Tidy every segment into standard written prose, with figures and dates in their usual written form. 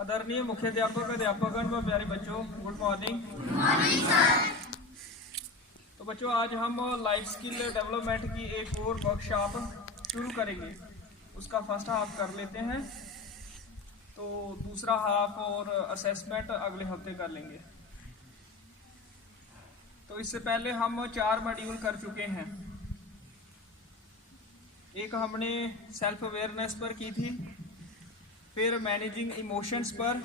आदरणीय मुख्याध्यापक, अध्यापकगण व प्यारे बच्चों, गुड मॉर्निंग। तो बच्चों, आज हम लाइफ स्किल डेवलपमेंट की एक और वर्कशॉप शुरू करेंगे। उसका फर्स्ट हाफ कर लेते हैं, तो दूसरा हाफ और असेसमेंट अगले हफ्ते कर लेंगे। तो इससे पहले हम 4 मॉड्यूल कर चुके हैं। एक हमने सेल्फ अवेयरनेस पर की थी, फिर मैनेजिंग इमोशंस पर,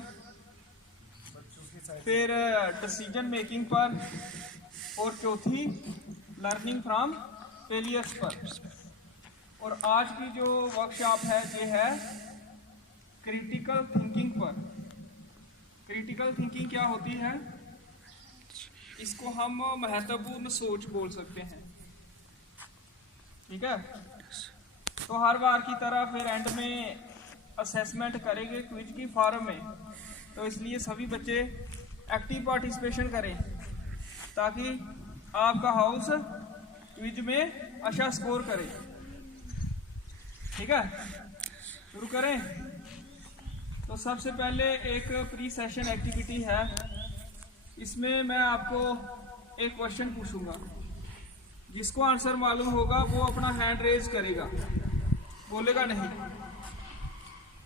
फिर डिसीजन मेकिंग पर, और चौथी लर्निंग फ्रॉम फेलियर्स पर। और आज की जो वर्कशॉप है ये है क्रिटिकल थिंकिंग पर। क्रिटिकल थिंकिंग क्या होती है? इसको हम महत्वपूर्ण सोच बोल सकते हैं। ठीक है, तो हर बार की तरह फिर एंड में असेसमेंट करेंगे क्विज की फॉर्म में। तो इसलिए सभी बच्चे एक्टिव पार्टिसिपेशन करें ताकि आपका हाउस क्विज में अच्छा स्कोर करे। ठीक है, शुरू करें। तो सबसे पहले एक प्री सेशन एक्टिविटी है। इसमें मैं आपको एक क्वेश्चन पूछूंगा, जिसको आंसर मालूम होगा वो अपना हैंड रेज करेगा, बोलेगा नहीं।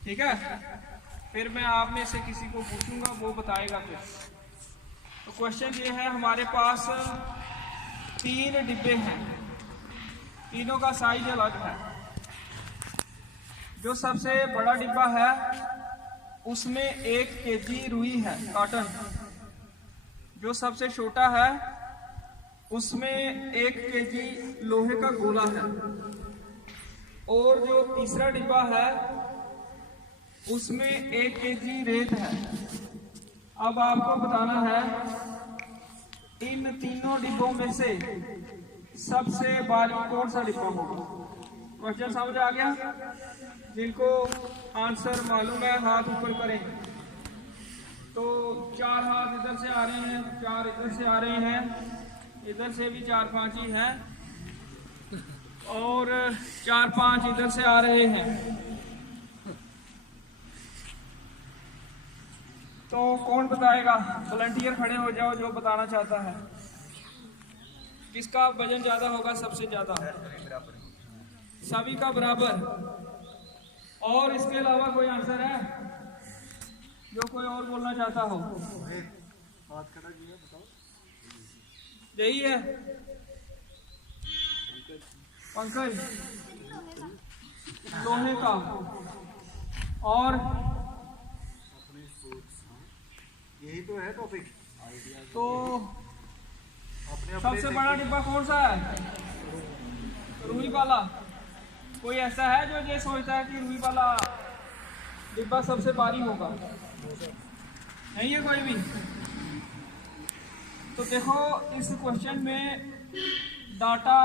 ठीक है, फिर मैं आप में से किसी को पूछूंगा, वो बताएगा फिर। तो क्वेश्चन ये है, हमारे पास 3 डिब्बे हैं, तीनों का साइज अलग है। जो सबसे बड़ा डिब्बा है उसमें 1 केजी रुई है, कॉटन। जो सबसे छोटा है उसमें 1 केजी लोहे का गोला है। और जो तीसरा डिब्बा है उसमें 1 केजी रेत है। अब आपको बताना है इन तीनों डिब्बों में से सबसे भारी कौन सा डिब्बा होगा। क्वेश्चन समझ आ गया? जिनको आंसर मालूम है हाथ ऊपर करें। तो 4 हाथ इधर से आ रहे हैं, 4 इधर से आ रहे हैं, इधर से भी 4-5 ही हैं, और 4-5 इधर से आ रहे हैं। तो कौन बताएगा? वॉलंटियर खड़े हो जाओ जो बताना चाहता है। किसका वजन ज्यादा होगा? सबसे ज्यादा, सभी का बराबर। और इसके अलावा कोई आंसर है जो कोई और बोलना चाहता हो? यही है पंकज, लोहे का। और यही तो है टॉपिक। तो सबसे बड़ा डिब्बा कौन सा है? रुई वाला। कोई ऐसा है जो ये सोचता है कि रुई वाला डिब्बा सबसे भारी होगा? नहीं है कोई भी। तो देखो, इस क्वेश्चन में डाटा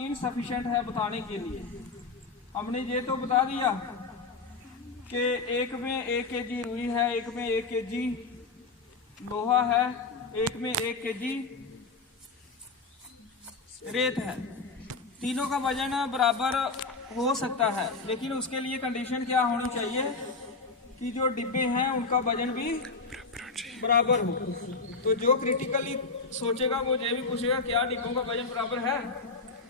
इनसफिशिएंट है बताने के लिए। हमने ये तो बता दिया कि एक में 1 केजी रुई है, एक में 1 केजी लोहा है, एक में 1 केजी रेत है। तीनों का वजन बराबर हो सकता है, लेकिन उसके लिए कंडीशन क्या होनी चाहिए कि जो डिब्बे हैं उनका वजन भी बराबर हो। तो जो क्रिटिकली सोचेगा वो ये भी पूछेगा क्या डिब्बों का वजन बराबर है।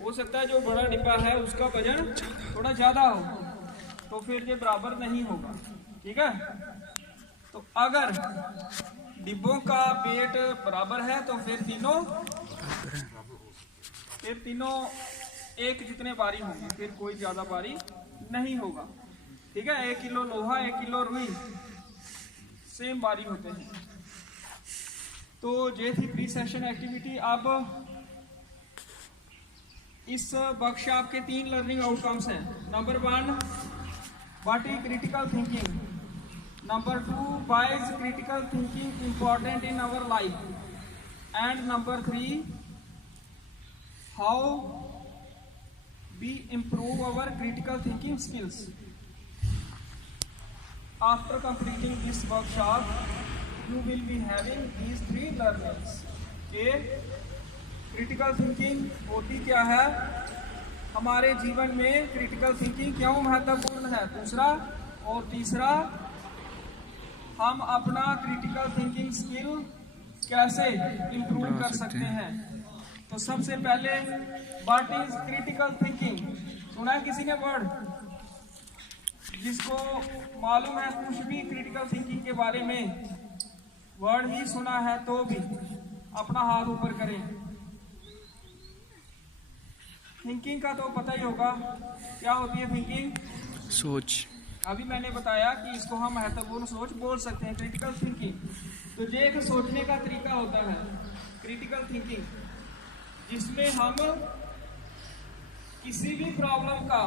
हो सकता है जो बड़ा डिब्बा है उसका वजन थोड़ा ज्यादा हो, तो फिर ये बराबर नहीं होगा। ठीक है, तो अगर डिब्बों का वेट बराबर है तो फिर तीनों एक जितने भारी होंगे, फिर कोई ज्यादा भारी नहीं होगा। ठीक है, 1 किलो लोहा, 1 किलो रुई सेम भारी होते हैं। तो ये थी प्री सेशन एक्टिविटी। अब इस वर्कशॉप के 3 लर्निंग आउटकम्स हैं। Number 1, what is critical thinking. Number 2, why is critical thinking important in our life. And number 3, how we improve our critical thinking skills. After completing this workshop, you will be having these 3 learnings. A, critical thinking होती क्या है, हमारे जीवन में critical thinking क्यों महत्वपूर्ण है, दूसरा। और तीसरा, हम अपना क्रिटिकल थिंकिंग स्किल कैसे इम्प्रूव कर सकते हैं। तो सबसे पहले व्हाट इज क्रिटिकल थिंकिंग, सुना है किसी ने वर्ड? जिसको मालूम है कुछ भी क्रिटिकल थिंकिंग के बारे में, वर्ड ही सुना है तो भी अपना हाथ ऊपर करें। थिंकिंग का तो पता ही होगा, क्या होती है थिंकिंग? सोच। अभी मैंने बताया कि इसको हम महत्वपूर्ण सोच बोल सकते हैं, क्रिटिकल थिंकिंग। तो ये एक सोचने का तरीका होता है क्रिटिकल थिंकिंग, जिसमें हम किसी भी प्रॉब्लम का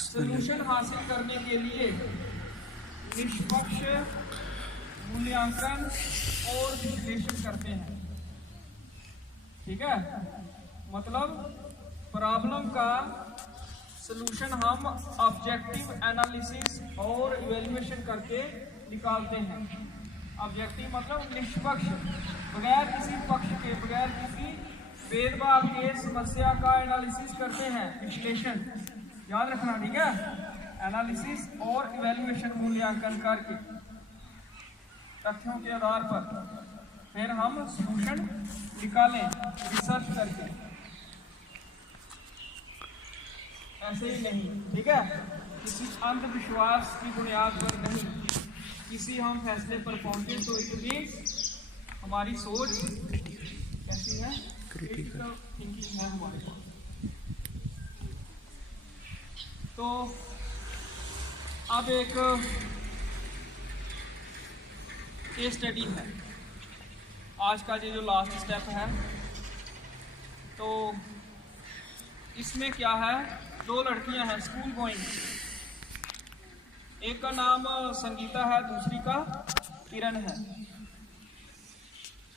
सलूशन हासिल करने के लिए निष्पक्ष मूल्यांकन और विश्लेषण करते हैं। ठीक है, मतलब प्रॉब्लम का सलूशन हम ऑब्जेक्टिव एनालिसिस और इवैल्यूएशन करके निकालते हैं। ऑब्जेक्टिव मतलब निष्पक्ष, बगैर किसी पक्ष के, बगैर किसी भेदभाव के समस्या का एनालिसिस करते हैं, विश्लेषण याद रखना, ठीक है। एनालिसिस और इवैल्यूएशन मूल्यांकन करके तथ्यों के आधार पर फिर हम सलूशन निकालें रिसर्च करके, ऐसे ही नहीं, ठीक है। किसी अंधविश्वास की बुनियाद पर नहीं, किसी हम फैसले पर पहुंचे तो इतनी हमारी सोच कैसी है, क्रिटिकल थिंकिंग है हमारे पास। तो अब एक केस स्टडी है, आज का ये जो लास्ट स्टेप है। तो इसमें क्या है, दो लड़कियां हैं स्कूल गोइंग, एक का नाम संगीता है, दूसरी का किरण है।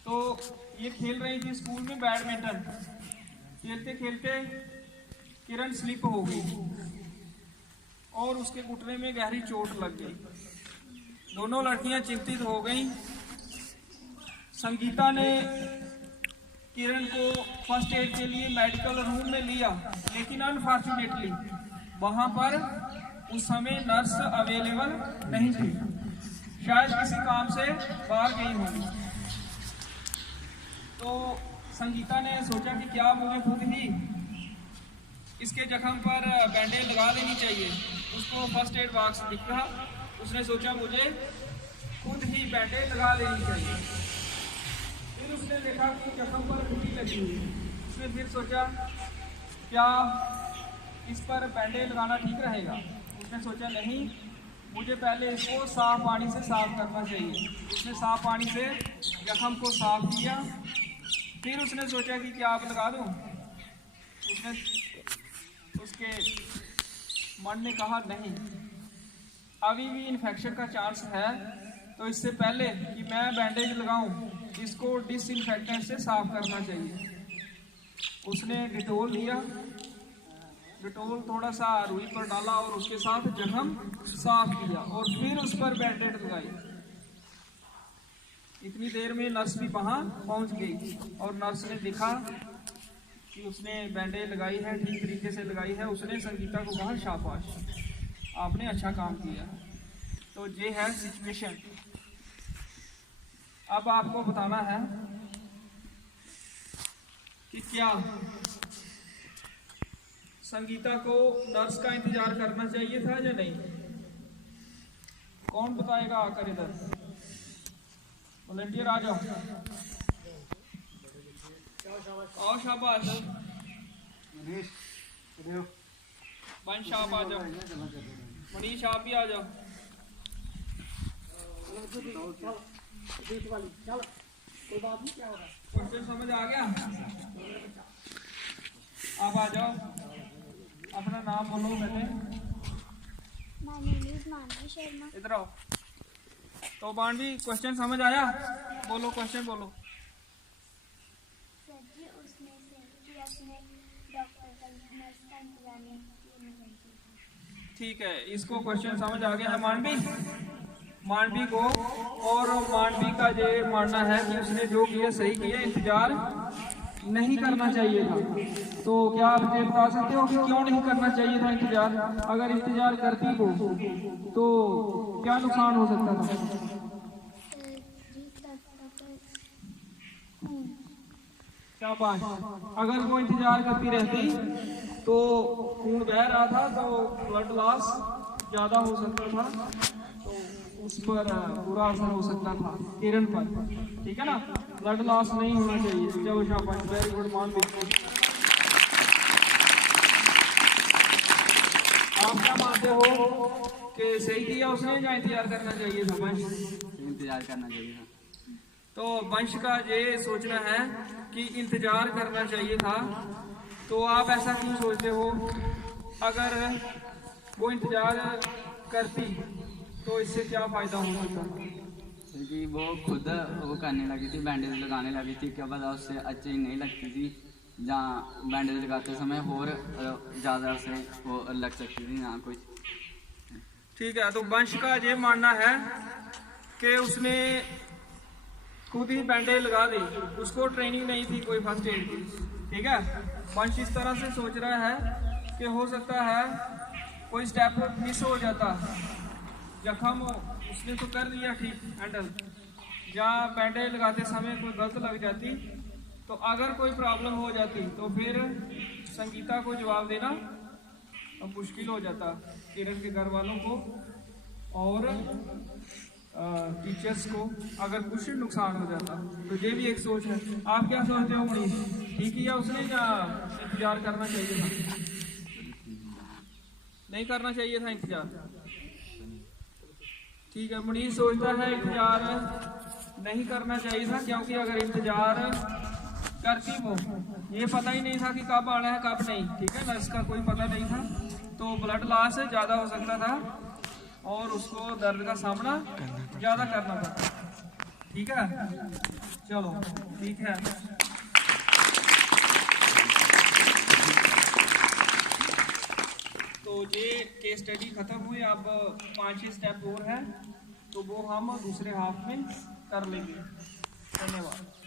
तो ये खेल रही थी स्कूल में बैडमिंटन, खेलते खेलते किरण स्लिप हो गई और उसके घुटने में गहरी चोट लग गई। दोनों लड़कियां चिंतित हो गईं। संगीता ने किरण को फर्स्ट एड के लिए मेडिकल रूम में लिया, लेकिन अनफॉर्चुनेटली वहां पर उस समय नर्स अवेलेबल नहीं थी, शायद किसी काम से बाहर गई होगी। तो संगीता ने सोचा कि क्या मुझे खुद ही इसके जख्म पर बैंडेज लगा लेनी चाहिए। उसको फर्स्ट एड बॉक्स दिखा, उसने सोचा मुझे खुद ही बैंडेज लगा लेनी चाहिए। फिर उसने देखा कि जख्म पर मिट्टी लगी हुई, उसने फिर सोचा क्या इस पर बैंडेज लगाना ठीक रहेगा। उसने सोचा नहीं, मुझे पहले इसको साफ पानी से साफ करना चाहिए। उसने साफ पानी से जख्म को साफ किया, फिर उसने सोचा कि क्या आप लगा दूं। उसके मन ने कहा नहीं, अभी भी इन्फेक्शन का चांस है, तो इससे पहले कि मैं बैंडेज लगाऊं इसको डिसइंफेक्टेंट से साफ करना चाहिए। उसने डिटोल लिया, डिटोल थोड़ा सा रुई पर डाला और उसके साथ जख्म साफ किया और फिर उस पर बैंडेज लगाई। इतनी देर में नर्स भी वहां पहुंच गई और नर्स ने देखा कि उसने बैंडेज लगाई है, ठीक तरीके से लगाई है। उसने संगीता को कहा शाबाश, आपने अच्छा काम किया। तो ये है सिचुएशन। अब आपको बताना है कि क्या संगीता को नर्स का इंतजार करना चाहिए था या नहीं। कौन बताएगा आकर इधर, वॉलंटियर आ जाओ। आओ शाबाश, वंश आप आ जाओ, मनीष आप भी आ जाओ। क्वेश्चन समझ आ गया? आप आ जाओ, अपना नाम बोलो पहले। इधर आओ। तो बांडी क्वेश्चन समझ आया? बोलो क्वेश्चन बोलो। ठीक है, इसको क्वेश्चन समझ आ गया है मांडवी को, और मांडवी का ये मानना है कि उसने जो किया सही किया, इंतजार नहीं करना चाहिए था। तो क्या आप ये बता सकते हो कि क्यों नहीं करना चाहिए था इंतजार? अगर इंतजार करती हो तो क्या नुकसान हो सकता था? शाबाश। अगर वो इंतजार करती रहती तो खून बह रहा था तो ब्लड लॉस ज़्यादा हो सकता था, तो उस पर बुरा असर हो सकता था किरण पर, ठीक है ना। ब्लड लॉस नहीं होना चाहिए। चलो शाबाश, वेरी गुड मानवीर। आप क्या मानते हो कि सही किया उसने या इंतजार करना चाहिए था? वंश इंतजार करना चाहिए था। तो वंश का ये सोचना है कि इंतजार करना चाहिए था। तो आप ऐसा क्यों सोचते हो? अगर वो इंतजार करती तो इससे क्या फायदा हो सकता? क्योंकि वो खुद वो करने लगी थी, बैंडेज लगाने लगी थी, क्या पता उससे अच्छी नहीं लगती थी, जहाँ बैंडेज लगाते समय और ज़्यादा से वो लग सकती थी ना कुछ। ठीक है, तो वंश का ये मानना है कि उसने खुद ही बैंडेज लगा दी, उसको ट्रेनिंग नहीं थी कोई फर्स्ट एड की, ठीक है। वंश इस तरह से सोच रहा है कि हो सकता है कोई स्टेप मिस हो जाता, जख्म उसने तो कर दिया ठीक हैंडल, जहाँ बैंडेज लगाते समय कोई गलत लग जाती तो अगर कोई प्रॉब्लम हो जाती तो फिर संगीता को जवाब देना अब मुश्किल हो जाता, किरण के घर वालों को और टीचर्स को अगर कुछ नुकसान हो जाता। तो ये भी एक सोच है। आप क्या सोचते हो मनीष, ठीक किया उसने या इंतजार करना चाहिए था? नहीं करना चाहिए था इंतजार। ठीक है, मनीष सोचता है इंतजार नहीं करना चाहिए था, क्योंकि अगर इंतजार करती वो, ये पता ही नहीं था कि कब आना है कब नहीं, ठीक है ना, इसका कोई पता नहीं था, तो ब्लड लॉस ज़्यादा हो सकता था और उसको दर्द का सामना ज़्यादा करना पड़ता, ठीक है। चलो ठीक है, तो ये केस स्टडी खत्म हुई। अब 5-6 स्टेप और है तो वो हम दूसरे हाफ में कर लेंगे। धन्यवाद।